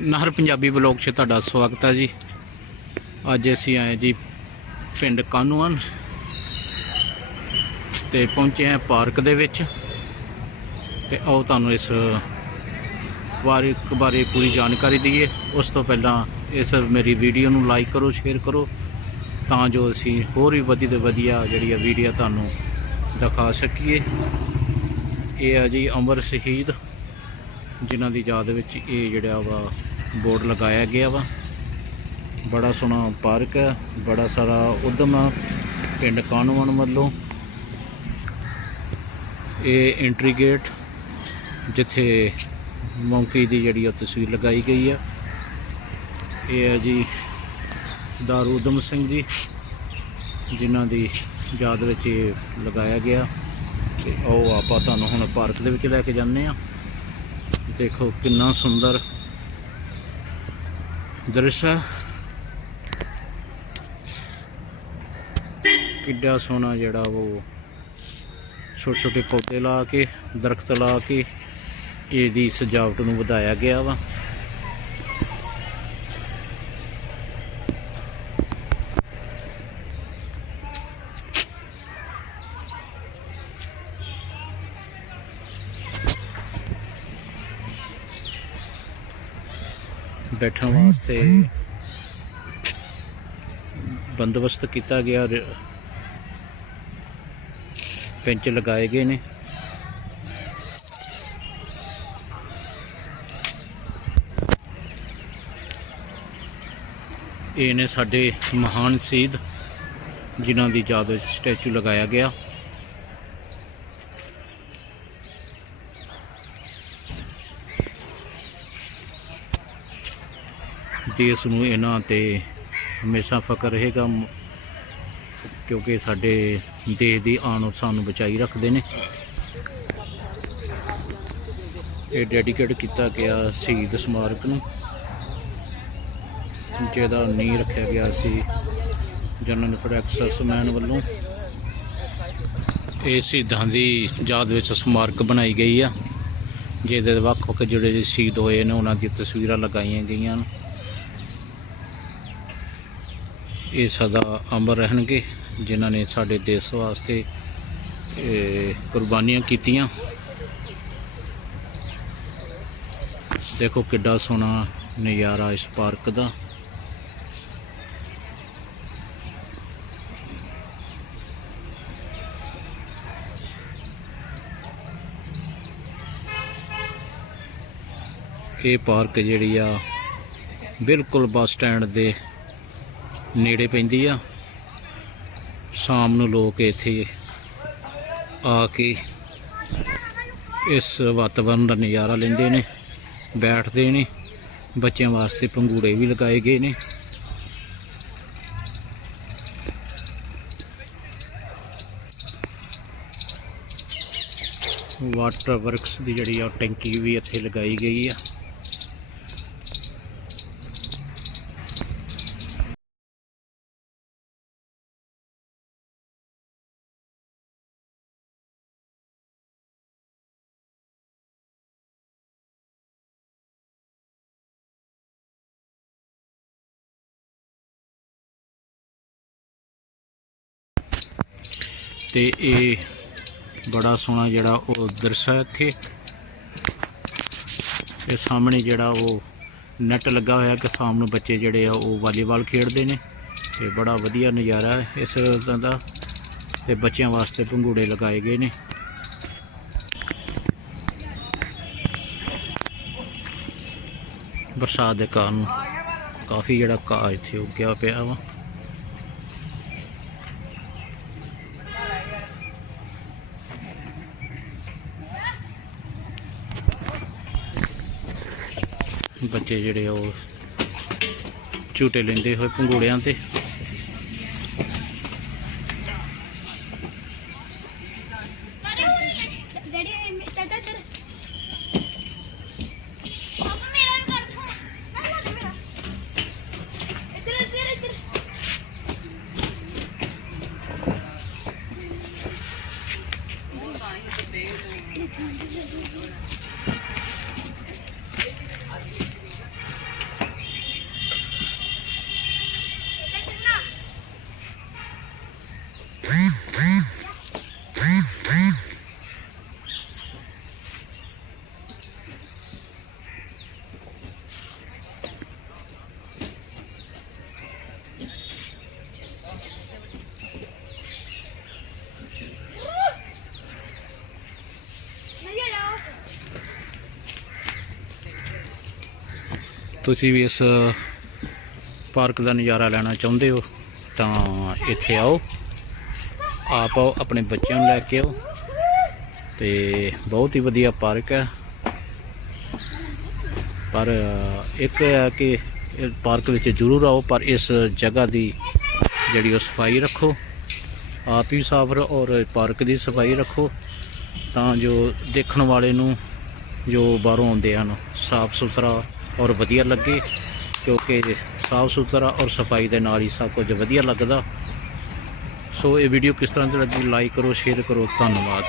ਨਹਿਰ ਪੰਜਾਬੀ ਬਲੌਗ 'ਚ ਤੁਹਾਡਾ ਸਵਾਗਤ ਹੈ ਜੀ। ਅੱਜ ਅਸੀਂ ਆਏ ਜੀ ਪਿੰਡ ਕਾਨੂੰਨ ਤੇ ਪਹੁੰਚੇ ਹਾਂ ਪਾਰਕ ਦੇ ਵਿੱਚ। ਤੇ ਆਓ ਤੁਹਾਨੂੰ ਇਸ ਪਾਰਕ ਬਾਰੇ ਪੂਰੀ ਜਾਣਕਾਰੀ ਦਈਏ। ਉਸ ਤੋਂ ਪਹਿਲਾਂ ਇਸ ਮੇਰੀ ਵੀਡੀਓ ਨੂੰ ਲਾਈਕ ਕਰੋ, ਸ਼ੇਅਰ ਕਰੋ। ਤਾਂ ਜੋ ਅਸੀਂ ਹੋਰ ਵੀ ਵਧੀਆ ਤੋਂ ਵਧੀਆ ਜਿਹੜੀ ਆ ਵੀਡੀਓ ਤੁਹਾਨੂੰ ਦਿਖਾ ਸਕੀਏ। ਇਹ ਆ ਜੀ ਅਮਰ ਸ਼ਹੀਦ ਜਿਨ੍ਹਾਂ ਦੀ ਯਾਦ ਵਿੱਚ ਇਹ ਜਿਹੜਾ ਵਾ ਬੋਰਡ ਲਗਾਇਆ ਗਿਆ ਵਾ। ਬੜਾ ਸੋਹਣਾ ਪਾਰਕ ਹੈ, ਬੜਾ ਸਾਰਾ ਉਦਮ ਆ ਪਿੰਡ ਕਾਨੂੰਨ ਵੱਲੋਂ। ਇਹ ਐਂਟਰੀ ਗੇਟ ਜਿੱਥੇ ਮੌਂਕੀ ਦੀ ਜਿਹੜੀ ਉਹ ਤਸਵੀਰ ਲਗਾਈ ਗਈ ਆ। ਇਹ ਹੈ ਜੀ ਦਾਰੂ ਉਦਮ ਸਿੰਘ ਜੀ, ਜਿਨ੍ਹਾਂ ਦੀ ਯਾਦ ਵਿੱਚ ਇਹ ਲਗਾਇਆ ਗਿਆ। ਤੇ ਉਹ ਆਪਾਂ ਤੁਹਾਨੂੰ ਹੁਣ ਪਾਰਕ ਦੇ ਵਿੱਚ ਲੈ ਕੇ ਜਾਂਦੇ ਆ ਦੇਖੋ ਕਿੰਨਾ ਸੁੰਦਰ ਦ੍ਰਿਸ਼ ਹੈ ਕਿੱਡਾ ਸੋਹਣਾ ਜਿਹੜਾ ਉਹ ਛੋਟੇ ਛੋਟੇ ਪੌਦੇ ਲਾ ਕੇ, ਦਰਖਤ ਲਾ ਕੇ, ਇਹਦੀ ਸਜਾਵਟ ਨੂੰ ਵਧਾਇਆ ਗਿਆ ਵਾ। ਬੈਠਣ ਵਾਸਤੇ ਬੰਦੋਬਸਤ ਕੀਤਾ ਗਿਆ ਬੈਂਚ ਲਗਾਏ ਗਏ ਨੇ। ਇਹ ਨੇ ਸਾਡੇ ਮਹਾਨ ਸ਼ਹੀਦ ਜਿਨ੍ਹਾਂ ਦੀ ਯਾਦ ਵਿੱਚ ਸਟੈਚੂ ਲਗਾਇਆ ਗਿਆ। ਦੇਸ਼ ਨੂੰ ਇਹਨਾਂ ਤੇ ਹਮੇਸ਼ਾ ਫਖਰ ਰਹੇਗਾ ਕਿਉਂਕਿ ਸਾਡੇ ਦੇਸ਼ ਦੀ ਆਣ ਸਾਨੂੰ ਬਚਾਈ ਰੱਖਦੇ ਨੇ। ਇਹ ਡੈਡੀਕੇਟ ਕੀਤਾ ਗਿਆ ਸ਼ਹੀਦ ਸਮਾਰਕ ਨੂੰ, ਜਿਹਦਾ ਨੀਂਹ ਰੱਖਿਆ ਗਿਆ ਸੀ ਜਨਰਲ ਫਰੈਕਸਸਮੈਨ ਵੱਲੋਂ। ਇਹ ਸ਼ਹੀਦਾਂ ਦੀ ਯਾਦ ਵਿੱਚ ਸਮਾਰਕ ਬਣਾਈ ਗਈ ਆ, ਜਿਹਦੇ ਵੱਖ ਵੱਖ ਜਿਹੜੇ ਸ਼ਹੀਦ ਹੋਏ ਨੇ, ਉਹਨਾਂ ਦੀਆਂ ਤਸਵੀਰਾਂ ਲਗਾਈਆਂ ਗਈਆਂ ਨੇ। ਇਹ ਸਦਾ ਅਮਰ ਰਹਿਣਗੇ, ਜਿਨ੍ਹਾਂ ਨੇ ਸਾਡੇ ਦੇਸ਼ ਵਾਸਤੇ ਕੁਰਬਾਨੀਆਂ ਕੀਤੀਆਂ। ਦੇਖੋ ਕਿੱਡਾ ਸੋਹਣਾ ਨਜ਼ਾਰਾ ਇਸ ਪਾਰਕ ਦਾ। ਇਹ ਪਾਰਕ ਜਿਹੜੀ ਆ, ਬਿਲਕੁਲ ਬੱਸ ਸਟੈਂਡ ਦੇ ਨੇੜੇ ਪੈਂਦੀ ਆ। ਸ਼ਾਮ ਨੂੰ ਲੋਕ ਇੱਥੇ ਆ ਕੇ ਇਸ ਵਾਤਾਵਰਨ ਦਾ ਨਜ਼ਾਰਾ ਲੈਂਦੇ ਨੇ, ਬੈਠਦੇ ਨੇ। ਬੱਚਿਆਂ ਵਾਸਤੇ ਪੰਗੂੜੇ ਵੀ ਲਗਾਏ ਗਏ ਨੇ। ਵਾਟਰ ਵਰਕਸ ਦੀ ਜਿਹੜੀ ਆ ਟੈਂਕੀ ਵੀ ਇੱਥੇ ਲਗਾਈ ਗਈ ਆ। ਤੇ ਇਹ ਬੜਾ ਸੋਹਣਾ ਜਿਹੜਾ ਉਹ ਦ੍ਰਿਸ਼ ਹੈ ਇੱਥੇ। ਇਹ ਸਾਹਮਣੇ ਜਿਹੜਾ ਉਹ ਨੈਟ ਲੱਗਾ ਹੋਇਆ ਕਿ ਸ਼ਾਮ ਨੂੰ ਬੱਚੇ ਜਿਹੜੇ ਆ ਉਹ ਵਾਲੀਬਾਲ ਖੇਡਦੇ ਨੇ ਤੇ ਬੜਾ ਵਧੀਆ ਨਜ਼ਾਰਾ ਹੈ ਇਸ ਦਾ। ਤੇ ਬੱਚਿਆਂ ਵਾਸਤੇ ਪੰਘੂੜੇ ਲਗਾਏ ਗਏ ਨੇ। ਬਰਸਾਤ ਦੇ ਕਾਰਨ ਕਾਫੀ ਜਿਹੜਾ ਘਾਹ ਇੱਥੇ ਉੱਗਿਆ ਪਿਆ ਵਾ। ਬੱਚੇ ਜਿਹੜੇ ਉਹ ਝੂਟੇ ਲੈਂਦੇ ਹੋਏ ਪੰਘੂੜਿਆਂ ਤੇ। ਡੈਡੀ ਚਾਚਾ ਤੁਸੀਂ ਵੀ ਇਸ ਪਾਰਕ ਦਾ ਨਜ਼ਾਰਾ ਲੈਣਾ ਚਾਹੁੰਦੇ ਹੋ, ਤਾਂ ਇੱਥੇ ਆਓ। ਆਪ ਆਓ, ਆਪਣੇ ਬੱਚਿਆਂ ਨੂੰ ਲੈ ਕੇ ਆਓ। ਤੇ ਬਹੁਤ ਹੀ ਵਧੀਆ ਪਾਰਕ ਹੈ। ਪਰ ਇੱਕ ਹੈ ਕਿ ਪਾਰਕ ਵਿੱਚ ਜ਼ਰੂਰ ਆਓ, ਪਰ ਇਸ ਜਗ੍ਹਾ ਦੀ ਜਿਹੜੀ ਉਹ ਸਫ਼ਾਈ ਰੱਖੋ। ਆਪ ਹੀ ਸਾਫ਼ ਰਹੋ ਔਰ ਪਾਰਕ ਦੀ ਸਫ਼ਾਈ ਰੱਖੋ, ਤਾਂ ਜੋ ਦੇਖਣ ਵਾਲੇ ਨੂੰ ਜੋ ਬਾਹਰੋਂ ਆਉਂਦੇ ਹਨ ਸਾਫ਼ ਸੁਥਰਾ ਔਰ ਵਧੀਆ ਲੱਗੇ, ਕਿਉਂਕਿ ਸਾਫ਼ ਸੁਥਰਾ ਔਰ ਸਫ਼ਾਈ ਦੇ ਨਾਲ ਹੀ ਸਭ ਕੁਝ ਵਧੀਆ ਲੱਗਦਾ। ਸੋ ਇਹ ਵੀਡੀਓ ਕਿਸ ਤਰ੍ਹਾਂ ਦੀ ਲੱਗੀ ਲਾਈਕ ਕਰੋ ਸ਼ੇਅਰ ਕਰੋ, ਧੰਨਵਾਦ।